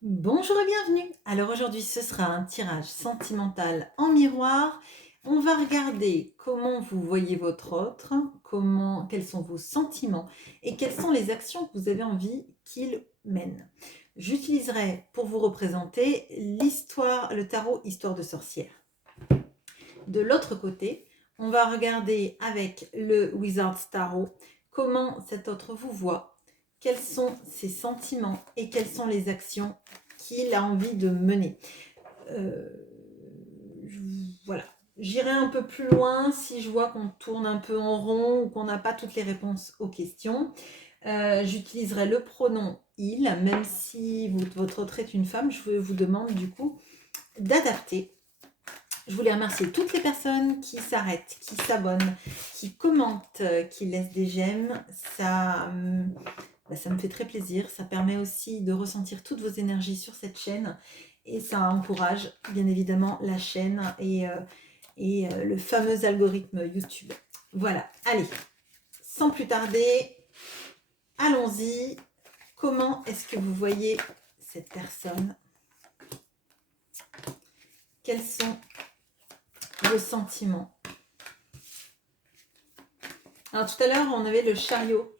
Bonjour et bienvenue. Alors aujourd'hui, ce sera un tirage sentimental en miroir. On va regarder comment vous voyez votre autre, quels sont vos sentiments et quelles sont les actions que vous avez envie qu'il mène. J'utiliserai pour vous représenter le tarot Histoire de sorcière. De l'autre côté, on va regarder avec le Wizard's Tarot comment cet autre vous voit, quels sont ses sentiments et quelles sont les actions qu'il a envie de mener. Euh, voilà. J'irai un peu plus loin si je vois qu'on tourne un peu en rond ou qu'on n'a pas toutes les réponses aux questions. J'utiliserai le pronom il, même si votre autre est une femme, je vous demande du coup d'adapter. Je voulais remercier toutes les personnes qui s'arrêtent, qui s'abonnent, qui commentent, qui laissent des j'aime. Ça me fait très plaisir. Ça permet aussi de ressentir toutes vos énergies sur cette chaîne. Et ça encourage bien évidemment la chaîne et le fameux algorithme YouTube. Voilà, allez, sans plus tarder, allons-y. Comment est-ce que vous voyez cette personne? Quels sont vos sentiments? Alors tout à l'heure, on avait le chariot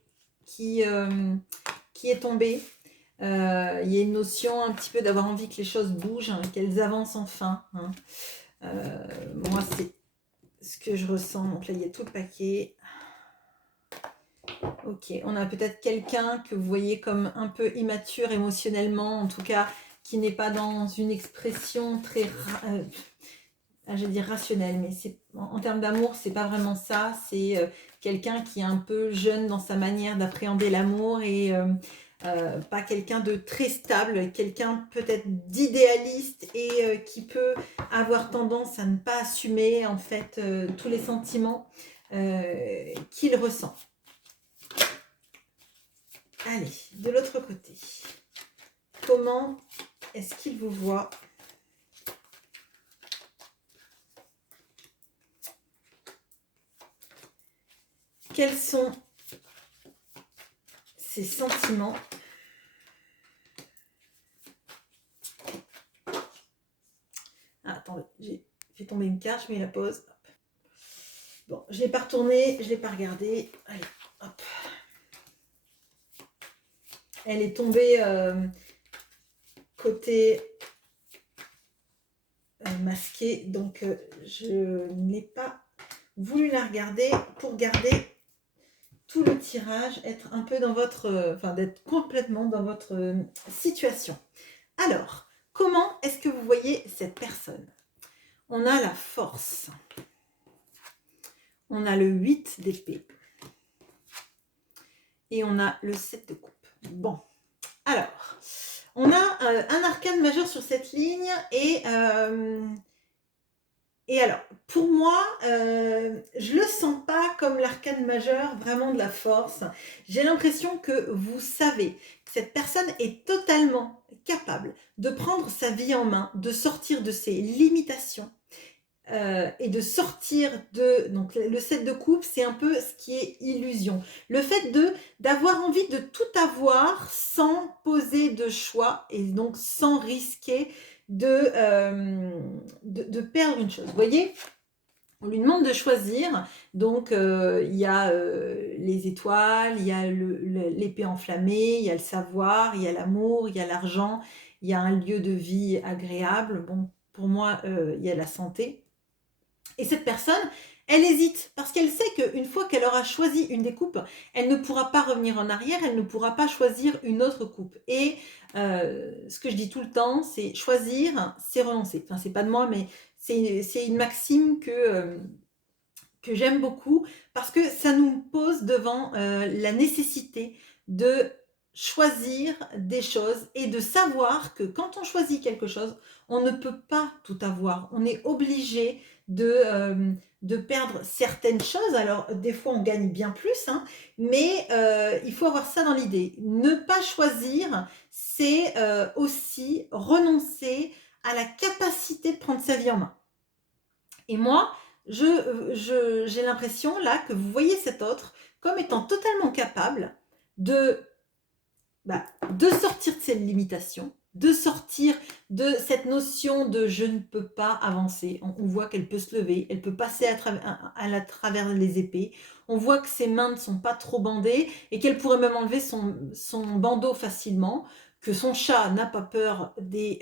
qui est tombé. Il y a une notion un petit peu d'avoir envie que les choses bougent, hein, qu'elles avancent enfin. Hein. Moi, c'est ce que je ressens. Donc là, il y a tout le paquet. Ok, on a peut-être quelqu'un que vous voyez comme un peu immature émotionnellement, en tout cas, qui n'est pas dans une expression très... je vais dire rationnelle, mais en termes d'amour, c'est pas vraiment ça. C'est quelqu'un qui est un peu jeune dans sa manière d'appréhender l'amour et pas quelqu'un de très stable, quelqu'un peut-être d'idéaliste et qui peut avoir tendance à ne pas assumer en fait tous les sentiments qu'il ressent. Allez, de l'autre côté, comment est-ce qu'il vous voit? Quels sont ses sentiments? Ah, attendez, j'ai fait tomber une carte, je mets la pause. Hop. Bon, je ne l'ai pas retournée, je ne l'ai pas regardée. Allez, hop. Elle est tombée côté masqué, donc je n'ai pas voulu la regarder pour garder tout le tirage, être un peu dans votre... enfin, d'être complètement dans votre situation. Alors, comment est-ce que vous voyez cette personne? On a la force. On a le 8 d'épée. Et on a le 7 de coupe. Bon, alors, on a un arcane majeur sur cette ligne et alors, pour moi, je le sens pas comme l'arcane majeur, vraiment de la force. J'ai l'impression que vous savez que cette personne est totalement capable de prendre sa vie en main, de sortir de ses limitations et de sortir de... Donc le 7 de coupe, c'est un peu ce qui est illusion. Le fait d'avoir envie de tout avoir sans poser de choix et donc sans risquer de perdre une chose. Vous voyez, on lui demande de choisir, donc il y a les étoiles, il y a l'épée enflammée, il y a le savoir, il y a l'amour, il y a l'argent, il y a un lieu de vie agréable. Bon, pour moi, il y a la santé. Et cette personne, elle hésite parce qu'elle sait qu'une fois qu'elle aura choisi une des coupes, elle ne pourra pas revenir en arrière, elle ne pourra pas choisir une autre coupe. Et ce que je dis tout le temps, c'est choisir, c'est renoncer. Enfin, c'est pas de moi, mais c'est une maxime que j'aime beaucoup parce que ça nous pose devant la nécessité de choisir des choses et de savoir que quand on choisit quelque chose, on ne peut pas tout avoir. On est obligé de perdre certaines choses. Alors, des fois, on gagne bien plus, hein, mais il faut avoir ça dans l'idée. Ne pas choisir, c'est aussi renoncer à la capacité de prendre sa vie en main. Et moi, j'ai l'impression là que vous voyez cet autre comme étant totalement capable de, de sortir de ses limitations, de sortir de cette notion de je ne peux pas avancer. On voit qu'elle peut se lever, elle peut passer à travers les épées. On voit que ses mains ne sont pas trop bandées et qu'elle pourrait même enlever son bandeau facilement, que son chat n'a pas peur des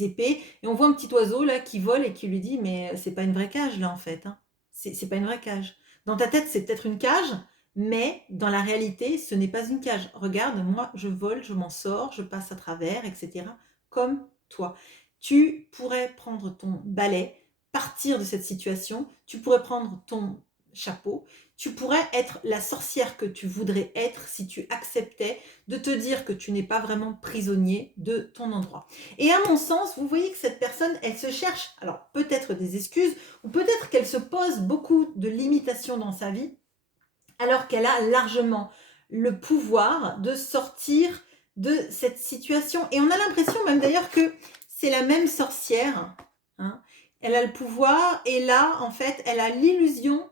épées. Et on voit un petit oiseau là qui vole et qui lui dit mais c'est pas une vraie cage là en fait, hein. C'est pas une vraie cage. Dans ta tête c'est peut-être une cage, mais dans la réalité ce n'est pas une cage. Regarde, moi je vole, je m'en sors, je passe à travers, etc. Comme toi. Tu pourrais prendre ton balai, partir de cette situation, tu pourrais prendre ton chapeau, tu pourrais être la sorcière que tu voudrais être si tu acceptais de te dire que tu n'es pas vraiment prisonnier de ton endroit. Et à mon sens, vous voyez que cette personne, elle se cherche, alors peut-être des excuses, ou peut-être qu'elle se pose beaucoup de limitations dans sa vie, alors qu'elle a largement le pouvoir de sortir de cette situation. Et on a l'impression même d'ailleurs que c'est la même sorcière, hein. Elle a le pouvoir et là, en fait, elle a l'illusion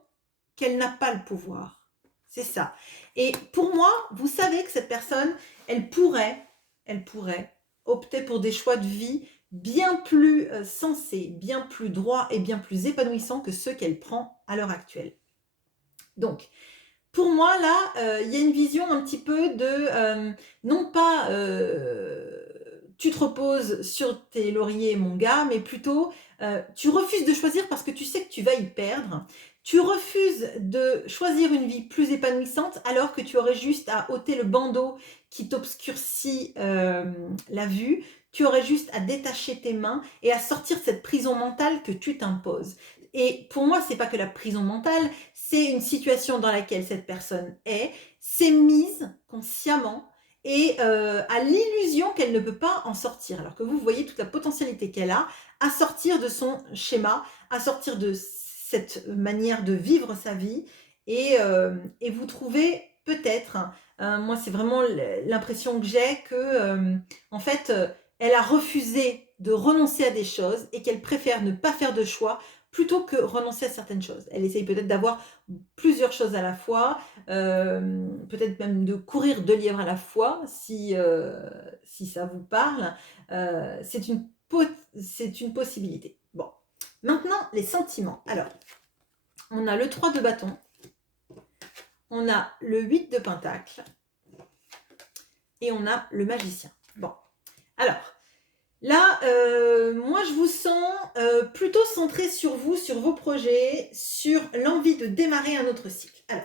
qu'elle n'a pas le pouvoir. C'est ça. Et pour moi, vous savez que cette personne, elle pourrait opter pour des choix de vie bien plus sensés, bien plus droits et bien plus épanouissants que ceux qu'elle prend à l'heure actuelle. Donc, pour moi, là, il y a une vision un petit peu de, non pas tu te reposes sur tes lauriers, mon gars, mais plutôt tu refuses de choisir parce que tu sais que tu vas y perdre. Tu refuses de choisir une vie plus épanouissante alors que tu aurais juste à ôter le bandeau qui t'obscurcit la vue. Tu aurais juste à détacher tes mains et à sortir de cette prison mentale que tu t'imposes. Et pour moi, c'est pas que la prison mentale, c'est une situation dans laquelle cette personne s'est mise consciemment et a l'illusion qu'elle ne peut pas en sortir. Alors que vous voyez toute la potentialité qu'elle a à sortir de son schéma, à sortir de cette manière de vivre sa vie et vous trouvez peut-être, moi c'est vraiment l'impression que j'ai que en fait elle a refusé de renoncer à des choses et qu'elle préfère ne pas faire de choix plutôt que renoncer à certaines choses. Elle essaye peut-être d'avoir plusieurs choses à la fois, peut-être même de courir 2 lièvres à la fois si ça vous parle. C'est une possibilité. Bon, maintenant les sentiments. Alors, on a le 3 de bâton, on a le 8 de pentacle et on a le magicien. Bon, alors là, moi je vous sens plutôt centré sur vous, sur vos projets, sur l'envie de démarrer un autre cycle. Alors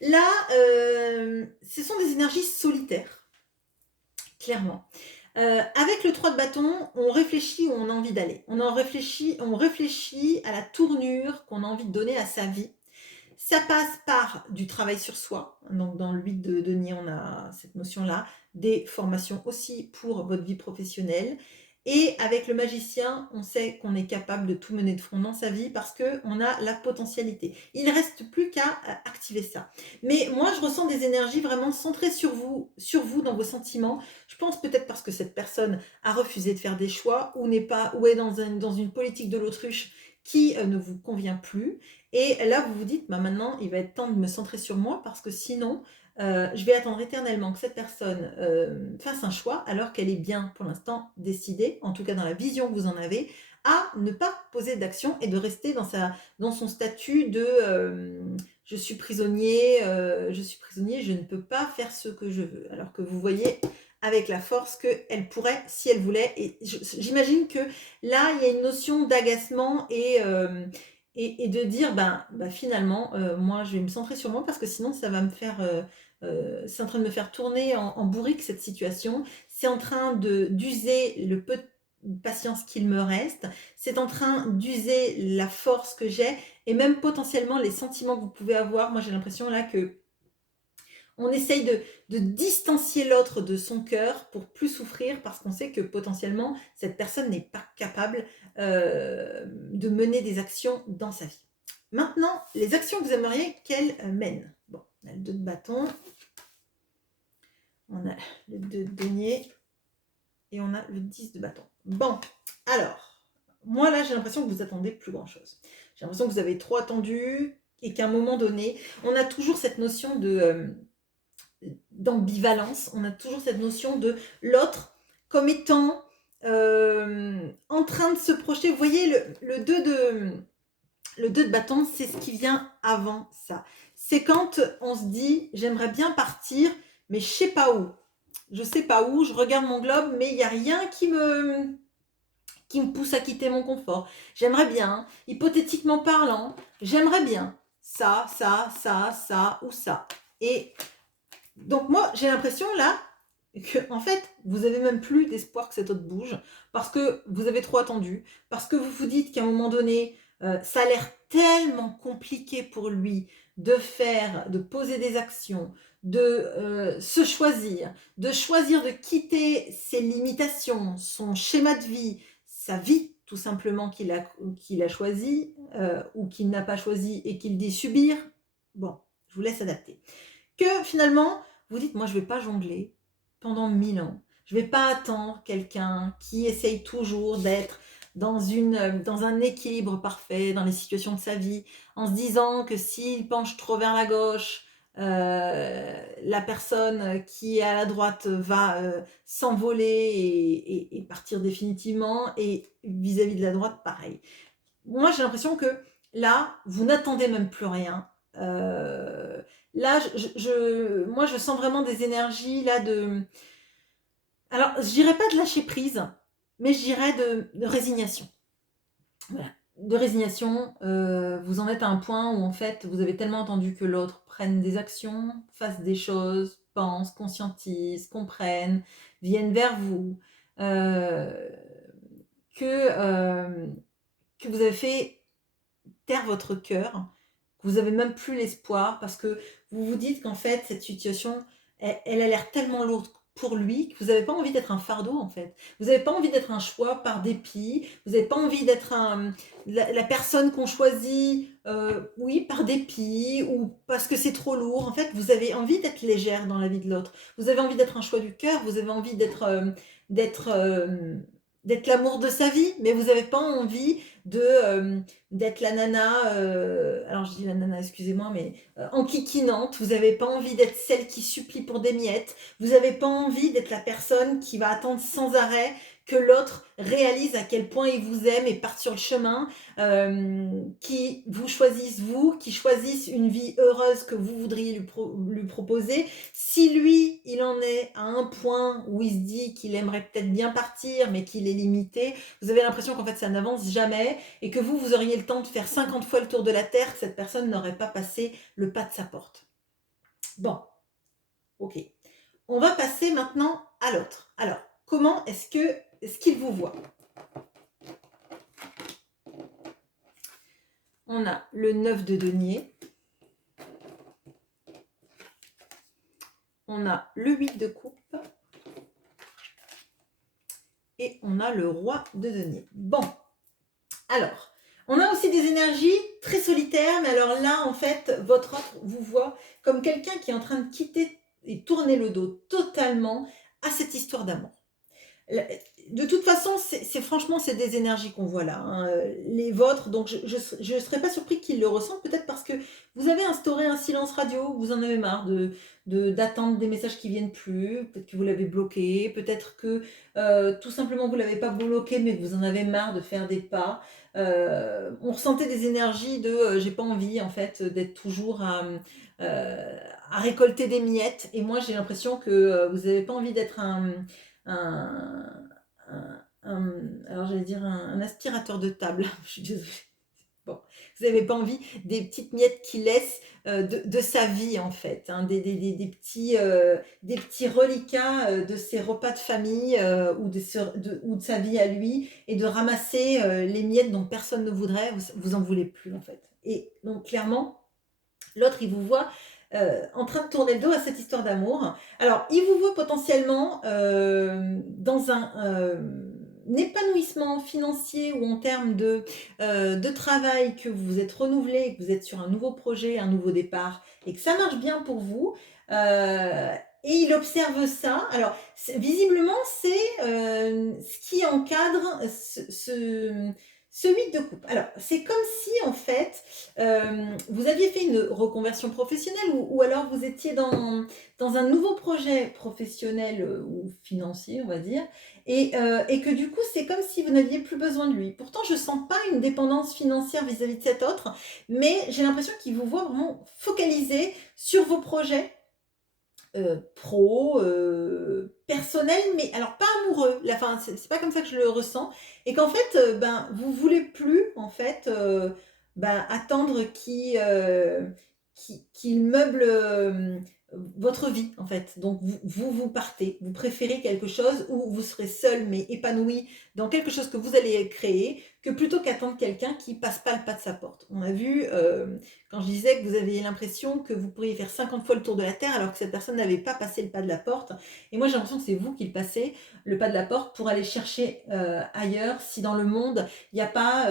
là, ce sont des énergies solitaires, clairement. Avec le 3 de bâton, on réfléchit où on a envie d'aller. On réfléchit à la tournure qu'on a envie de donner à sa vie. Ça passe par du travail sur soi. Donc dans le 8 de denier, on a cette notion-là. Des formations aussi pour votre vie professionnelle. Et avec le magicien, on sait qu'on est capable de tout mener de front dans sa vie parce qu'on a la potentialité. Il ne reste plus qu'à activer ça. Mais moi, je ressens des énergies vraiment centrées sur vous, dans vos sentiments. Je pense peut-être parce que cette personne a refusé de faire des choix ou est dans une politique de l'autruche qui ne vous convient plus. Et là, vous vous dites, bah maintenant, il va être temps de me centrer sur moi parce que sinon, je vais attendre éternellement que cette personne fasse un choix alors qu'elle est bien pour l'instant décidée, en tout cas dans la vision que vous en avez, à ne pas poser d'action et de rester dans son statut de je suis prisonnier, je ne peux pas faire ce que je veux. Alors que vous voyez avec la force qu'elle pourrait si elle voulait. Et j'imagine que là, il y a une notion d'agacement et de dire finalement moi je vais me centrer sur moi parce que sinon ça va me faire c'est en train de me faire tourner en bourrique cette situation, c'est en train d'user le peu de patience qu'il me reste, c'est en train d'user la force que j'ai et même potentiellement les sentiments que vous pouvez avoir. Moi j'ai l'impression là que on essaye de distancier l'autre de son cœur pour plus souffrir parce qu'on sait que potentiellement cette personne n'est pas capable de mener des actions dans sa vie. Maintenant, les actions que vous aimeriez qu'elle mène. Bon, on a le 2 de bâton, on a le 2 de denier et on a le 10 de bâton. Bon, alors, moi là j'ai l'impression que vous attendez plus grand chose. J'ai l'impression que vous avez trop attendu et qu'à un moment donné, on a toujours cette notion d'ambivalence, on a toujours cette notion de l'autre comme étant en train de se projeter. Vous voyez, le 2 de bâton, c'est ce qui vient avant ça. C'est quand on se dit, j'aimerais bien partir, mais je sais pas où. Je sais pas où, je regarde mon globe, mais il n'y a rien qui me pousse à quitter mon confort. J'aimerais bien, hypothétiquement parlant, j'aimerais bien ça, ça, ça, ça ou ça. Et donc moi, j'ai l'impression là que en fait, vous avez même plus d'espoir que cet autre bouge parce que vous avez trop attendu, parce que vous vous dites qu'à un moment donné, ça a l'air tellement compliqué pour lui de poser des actions, se choisir, de choisir de quitter ses limitations, son schéma de vie, sa vie tout simplement qu'il a choisi ou qu'il n'a pas choisi et qu'il dit subir. Bon, je vous laisse adapter. Que finalement, vous dites, moi je ne vais pas jongler pendant 1000 ans. Je ne vais pas attendre quelqu'un qui essaye toujours d'être dans un équilibre parfait dans les situations de sa vie, en se disant que s'il penche trop vers la gauche, la personne qui est à la droite va s'envoler et partir définitivement, et vis-à-vis de la droite, pareil. Moi, j'ai l'impression que là, vous n'attendez même plus rien. Là, moi, je sens vraiment des énergies là alors, je dirais pas de lâcher prise, mais je dirais de résignation. Voilà. De résignation, vous en êtes à un point où en fait, vous avez tellement entendu que l'autre prenne des actions, fasse des choses, pense, conscientise, comprenne, vienne vers vous, que, euh, que vous avez fait taire votre cœur, que vous avez même plus l'espoir parce que vous vous dites qu'en fait cette situation elle a l'air tellement lourde pour lui que vous n'avez pas envie d'être un fardeau en fait. Vous n'avez pas envie d'être un choix par dépit, vous n'avez pas envie d'être la personne qu'on choisit oui par dépit ou parce que c'est trop lourd. En fait vous avez envie d'être légère dans la vie de l'autre. Vous avez envie d'être un choix du cœur, vous avez envie d'être d'être l'amour de sa vie, mais vous n'avez pas envie d'être la nana, alors je dis la nana, excusez-moi, mais enquiquinante. Vous n'avez pas envie d'être celle qui supplie pour des miettes. Vous n'avez pas envie d'être la personne qui va attendre sans arrêt que l'autre réalise à quel point il vous aime et parte sur le chemin, qui vous choisisse vous, qui choisisse une vie heureuse que vous voudriez lui proposer. Si lui, il en est à un point où il se dit qu'il aimerait peut-être bien partir, mais qu'il est limité, vous avez l'impression qu'en fait ça n'avance jamais et que vous auriez le temps de faire 50 fois le tour de la Terre, que cette personne n'aurait pas passé le pas de sa porte. Bon, ok. On va passer maintenant à l'autre. Alors, comment est-ce qu'il vous voit? On a le 9 de denier. On a le 8 de coupe. Et on a le roi de denier. Bon, alors, on a aussi des énergies très solitaires, mais alors là, en fait, votre autre vous voit comme quelqu'un qui est en train de quitter et tourner le dos totalement à cette histoire d'amour. De toute façon, franchement, c'est des énergies qu'on voit là, hein, les vôtres, donc je ne serais pas surpris qu'ils le ressentent, peut-être parce que vous avez instauré un silence radio, vous en avez marre d'attendre des messages qui viennent plus, peut-être que vous l'avez bloqué, peut-être que tout simplement vous l'avez pas bloqué, mais que vous en avez marre de faire des pas. On ressentait des énergies de j'ai pas envie en fait d'être toujours à récolter des miettes, et moi j'ai l'impression que vous n'avez pas envie d'être un, alors j'allais dire un aspirateur de table. Je suis désolée. Bon, vous n'avez pas envie des petites miettes qu'il laisse de sa vie en fait, hein, des petits reliquats de ses repas de famille ou de sa vie à lui, et de ramasser les miettes dont personne ne voudrait, vous en voulez plus en fait. Et donc clairement, l'autre il vous voit en train de tourner le dos à cette histoire d'amour. Alors, il vous voit potentiellement dans un épanouissement financier ou en termes de travail, que vous êtes renouvelé, que vous êtes sur un nouveau projet, un nouveau départ, et que ça marche bien pour vous. Et il observe ça. Alors, visiblement, c'est ce qui encadre Ce 8 de coupe. Alors, c'est comme si, en fait, vous aviez fait une reconversion professionnelle ou alors vous étiez dans un nouveau projet professionnel ou financier, on va dire, et que du coup, c'est comme si vous n'aviez plus besoin de lui. Pourtant, je sens pas une dépendance financière vis-à-vis de cet autre, mais j'ai l'impression qu'il vous voit vraiment focalisé sur vos projets pro, personnel, mais alors pas amoureux. La enfin, c'est pas comme ça que je le ressens et qu'en fait, ben, vous voulez plus en fait, ben, attendre qu'il meuble, votre vie en fait. Donc vous partez. Vous préférez quelque chose où vous serez seul mais épanoui dans quelque chose que vous allez créer, que plutôt qu'attendre quelqu'un qui passe pas le pas de sa porte. On a vu, quand je disais que vous aviez l'impression que vous pourriez faire 50 fois le tour de la terre alors que cette personne n'avait pas passé le pas de la porte. Et moi, j'ai l'impression que c'est vous qui le passez, le pas de la porte, pour aller chercher ailleurs, si dans le monde, il n'y a pas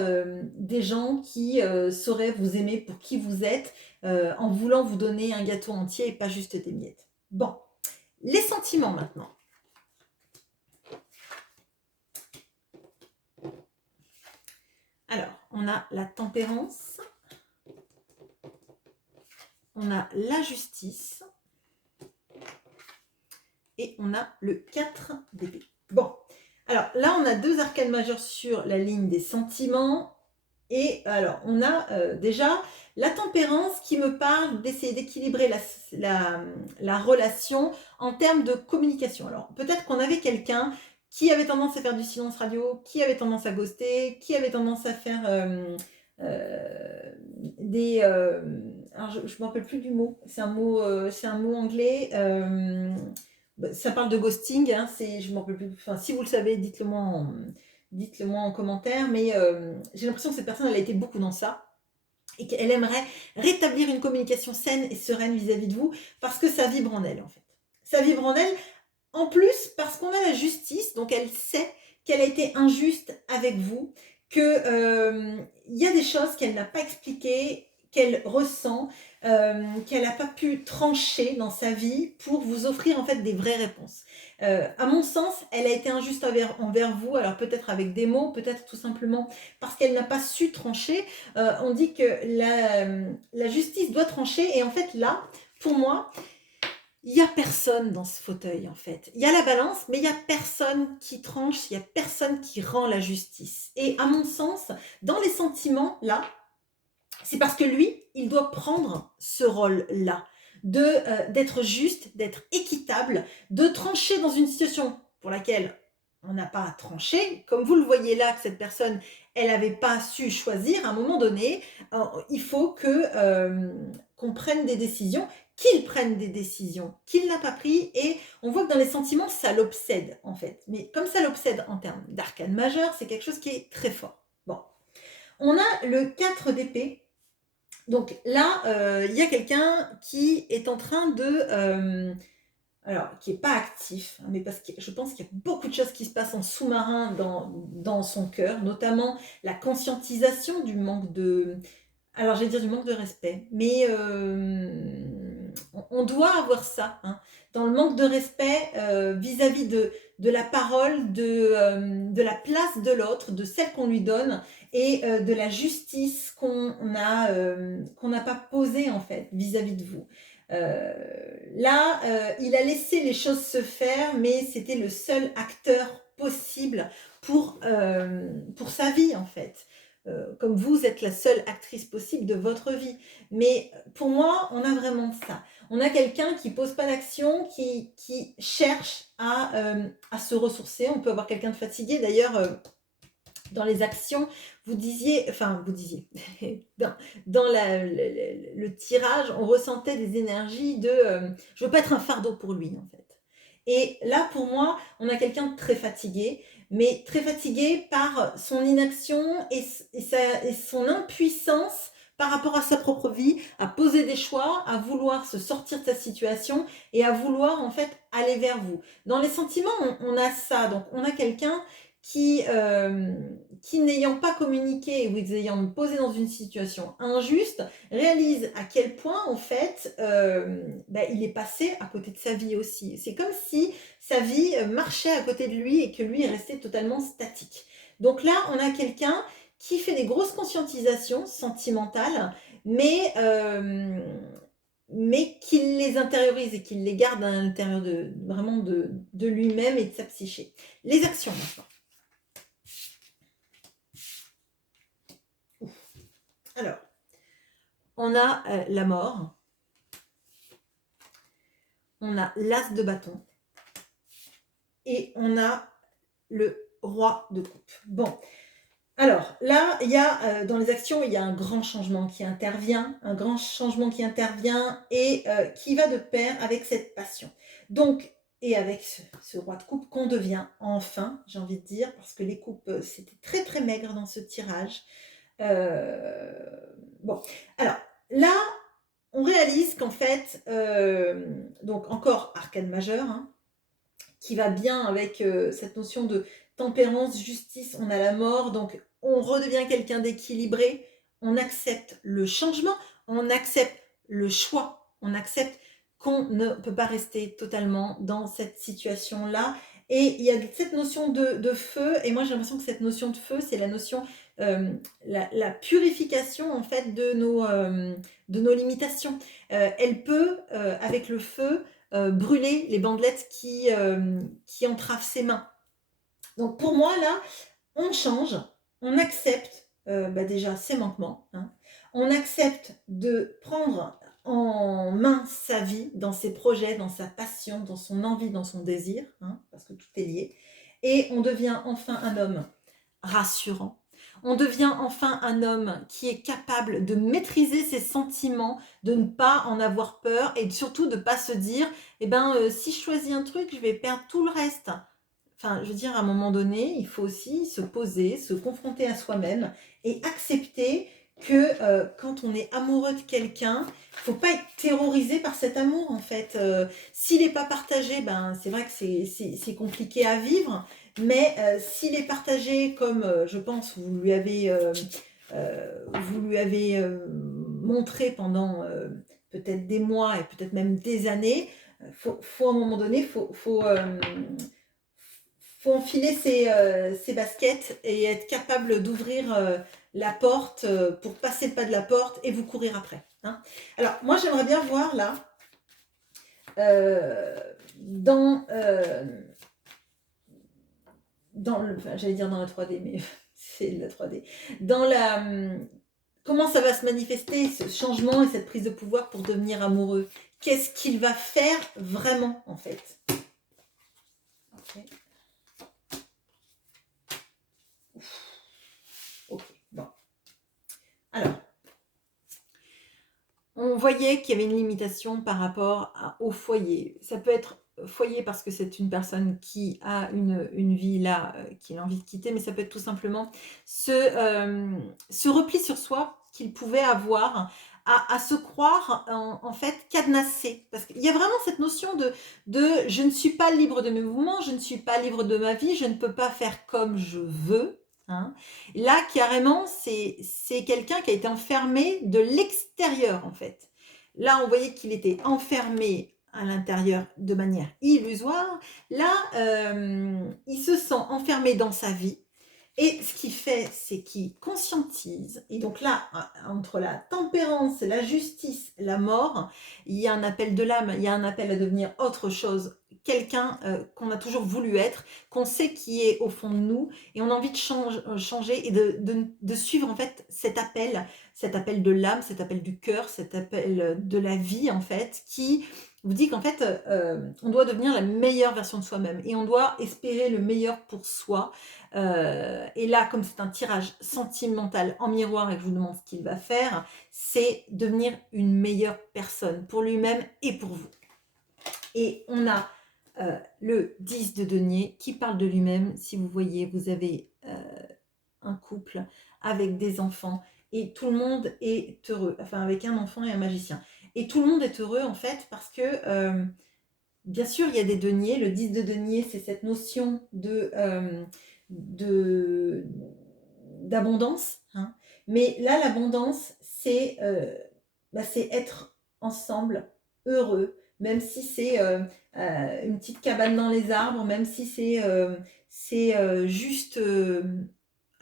des gens qui sauraient vous aimer pour qui vous êtes, en voulant vous donner un gâteau entier et pas juste des miettes. Bon, les sentiments maintenant. Alors, on a la tempérance. On a la justice et on a le 4 d'épée. Bon, alors là, on a 2 arcanes majeures sur la ligne des sentiments. Et alors, on a déjà la tempérance qui me parle d'essayer d'équilibrer la relation en termes de communication. Alors, peut-être qu'on avait quelqu'un qui avait tendance à faire du silence radio, qui avait tendance à ghoster, qui avait tendance à faire des... alors, je ne me rappelle plus du mot. C'est un mot anglais. Ça parle de ghosting. Hein, je ne me rappelle plus. Enfin, si vous le savez, dites-le moi en commentaire, mais j'ai l'impression que cette personne, elle a été beaucoup dans ça et qu'elle aimerait rétablir une communication saine et sereine vis-à-vis de vous parce que ça vibre en elle, en fait. Ça vibre en elle, en plus, parce qu'on a la justice, donc elle sait qu'elle a été injuste avec vous, qu'il y a des choses qu'elle n'a pas expliquées, qu'elle ressent, qu'elle n'a pas pu trancher dans sa vie pour vous offrir en fait des vraies réponses. À mon sens, elle a été injuste envers vous, alors peut-être avec des mots, peut-être tout simplement parce qu'elle n'a pas su trancher. On dit que la justice doit trancher et en fait là, pour moi, il n'y a personne dans ce fauteuil en fait. Il y a la balance, mais il n'y a personne qui tranche, il n'y a personne qui rend la justice. Et à mon sens, dans les sentiments, là, c'est parce que lui, il doit prendre ce rôle-là, d'être juste, d'être équitable, de trancher dans une situation pour laquelle on n'a pas à trancher. Comme vous le voyez là, que cette personne, elle n'avait pas su choisir, à un moment donné, il faut qu'on prenne des décisions, qu'il prenne des décisions, qu'il n'a pas pris. Et on voit que dans les sentiments, ça l'obsède en fait. Mais comme ça l'obsède en termes d'arcane majeur, c'est quelque chose qui est très fort. Bon. On a le 4 d'épée. Donc là, il y a quelqu'un qui est en train de... alors, qui n'est pas actif, hein, mais parce que je pense qu'il y a beaucoup de choses qui se passent en sous-marin dans son cœur, notamment la conscientisation du manque de... Alors, je vais dire du manque de respect, mais on doit avoir ça, hein, dans le manque de respect vis-à-vis de la parole, de la place de l'autre, de celle qu'on lui donne et de la justice qu'on n'a pas posée en fait vis-à-vis de vous. Là, il a laissé les choses se faire, mais c'était le seul acteur possible pour sa vie en fait. Comme vous êtes la seule actrice possible de votre vie. Mais pour moi, on a vraiment ça. On a quelqu'un qui pose pas d'action, qui cherche à se ressourcer. On peut avoir quelqu'un de fatigué. D'ailleurs, dans les actions, vous disiez, dans le tirage, on ressentait des énergies de je veux pas être un fardeau pour lui en fait. Et là, pour moi, on a quelqu'un de très fatigué, mais très fatigué par son inaction et son impuissance par rapport à sa propre vie, à poser des choix, à vouloir se sortir de sa situation et à vouloir en fait aller vers vous. Dans les sentiments, on a ça. Donc, on a quelqu'un qui n'ayant pas communiqué ou ayant posé dans une situation injuste, réalise à quel point, en fait, il est passé à côté de sa vie aussi. C'est comme si sa vie marchait à côté de lui et que lui est resté totalement statique. Donc là, on a quelqu'un qui fait des grosses conscientisations sentimentales, mais, mais qu'il les intériorise et qu'il les garde à l'intérieur de vraiment de lui-même et de sa psyché. Les actions maintenant. Alors, on a la mort, on a l'as de bâton et on a le roi de coupe. Bon, alors là, il y a dans les actions, il y a un grand changement qui intervient, et qui va de pair avec cette passion. Donc, et avec ce roi de coupe qu'on devient enfin, j'ai envie de dire, parce que les coupes, c'était très très maigre dans ce tirage. Bon, alors là, on réalise qu'en fait, donc encore arcane majeure, hein, qui va bien avec cette notion de tempérance, justice, on a la mort, donc on redevient quelqu'un d'équilibré, on accepte le changement, on accepte le choix, on accepte qu'on ne peut pas rester totalement dans cette situation-là. Et il y a cette notion de feu, et moi j'ai l'impression que cette notion de feu, c'est la notion, la purification en fait de nos limitations. Elle peut, avec le feu, brûler les bandelettes qui entravent ses mains. Donc pour moi, là, on change, on accepte déjà ses manquements, hein. On accepte de prendre en main sa vie, dans ses projets, dans sa passion, dans son envie, dans son désir, hein, parce que tout est lié. Et on devient enfin un homme rassurant. On devient enfin un homme qui est capable de maîtriser ses sentiments, de ne pas en avoir peur et surtout de ne pas se dire si je choisis un truc, je vais perdre tout le reste. Enfin, je veux dire, à un moment donné, il faut aussi se poser, se confronter à soi-même et accepter que quand on est amoureux de quelqu'un, il ne faut pas être terrorisé par cet amour, en fait. S'il n'est pas partagé, c'est vrai que c'est compliqué à vivre, mais s'il est partagé comme, je pense, vous lui avez montré pendant peut-être des mois et peut-être même des années, faut à un moment donné, faut enfiler ses baskets et être capable d'ouvrir la porte pour passer le pas de la porte et vous courir après, hein. Alors, moi, j'aimerais bien voir là, dans j'allais dire dans la 3D, mais c'est la 3D. Dans la, comment ça va se manifester, ce changement et cette prise de pouvoir pour devenir amoureux? Qu'est-ce qu'il va faire vraiment, en fait? Ok. Ok, bon. Alors, on voyait qu'il y avait une limitation par rapport au foyer. Ça peut être foyer parce que c'est une personne qui a une vie là, qu'il a envie de quitter, mais ça peut être tout simplement ce repli sur soi qu'il pouvait avoir, à se croire en fait cadenassé. Parce qu'il y a vraiment cette notion de je ne suis pas libre de mes mouvements, je ne suis pas libre de ma vie, je ne peux pas faire comme je veux, hein. Là, carrément, c'est quelqu'un qui a été enfermé de l'extérieur, en fait. Là, on voyait qu'il était enfermé à l'intérieur de manière illusoire. Là, il se sent enfermé dans sa vie. Et ce qu'il fait, c'est qu'il conscientise. Et donc là, entre la tempérance, la justice, la mort, il y a un appel de l'âme, il y a un appel à devenir autre chose, quelqu'un qu'on a toujours voulu être, qu'on sait qui est au fond de nous, et on a envie de changer et de suivre en fait cet appel de l'âme, cet appel du cœur, cet appel de la vie en fait, qui vous dit qu'en fait, on doit devenir la meilleure version de soi-même et on doit espérer le meilleur pour soi. Et là, comme c'est un tirage sentimental en miroir et que je vous demande ce qu'il va faire, c'est devenir une meilleure personne pour lui-même et pour vous. Et on a le 10 de denier qui parle de lui-même. Si vous voyez, vous avez un couple avec des enfants et tout le monde est heureux, enfin avec un enfant et un magicien. Et tout le monde est heureux en fait parce que bien sûr il y a des deniers. Le 10 de denier, c'est cette notion d'abondance, hein. Mais là, l'abondance, c'est être ensemble, heureux, même si c'est une petite cabane dans les arbres, même si c'est juste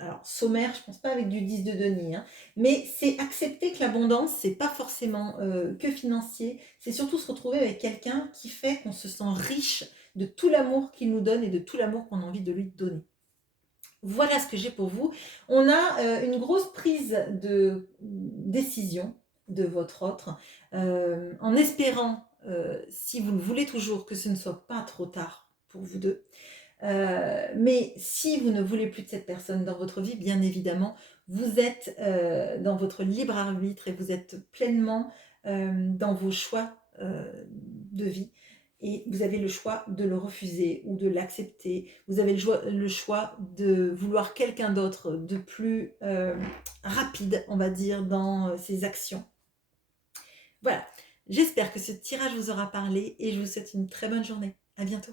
alors sommaire, je pense pas avec du 10 de denier, hein, mais c'est accepter que l'abondance, c'est pas forcément que financier, c'est surtout se retrouver avec quelqu'un qui fait qu'on se sent riche de tout l'amour qu'il nous donne et de tout l'amour qu'on a envie de lui donner. Voilà ce que j'ai pour vous. On a une grosse prise de décision de votre autre, en espérant, si vous le voulez toujours, que ce ne soit pas trop tard pour vous deux. Mais si vous ne voulez plus de cette personne dans votre vie, bien évidemment, vous êtes dans votre libre arbitre et vous êtes pleinement dans vos choix de vie. Et vous avez le choix de le refuser ou de l'accepter. Vous avez le choix de vouloir quelqu'un d'autre de plus rapide, on va dire, dans ses actions. Voilà. J'espère que ce tirage vous aura parlé et je vous souhaite une très bonne journée. À bientôt.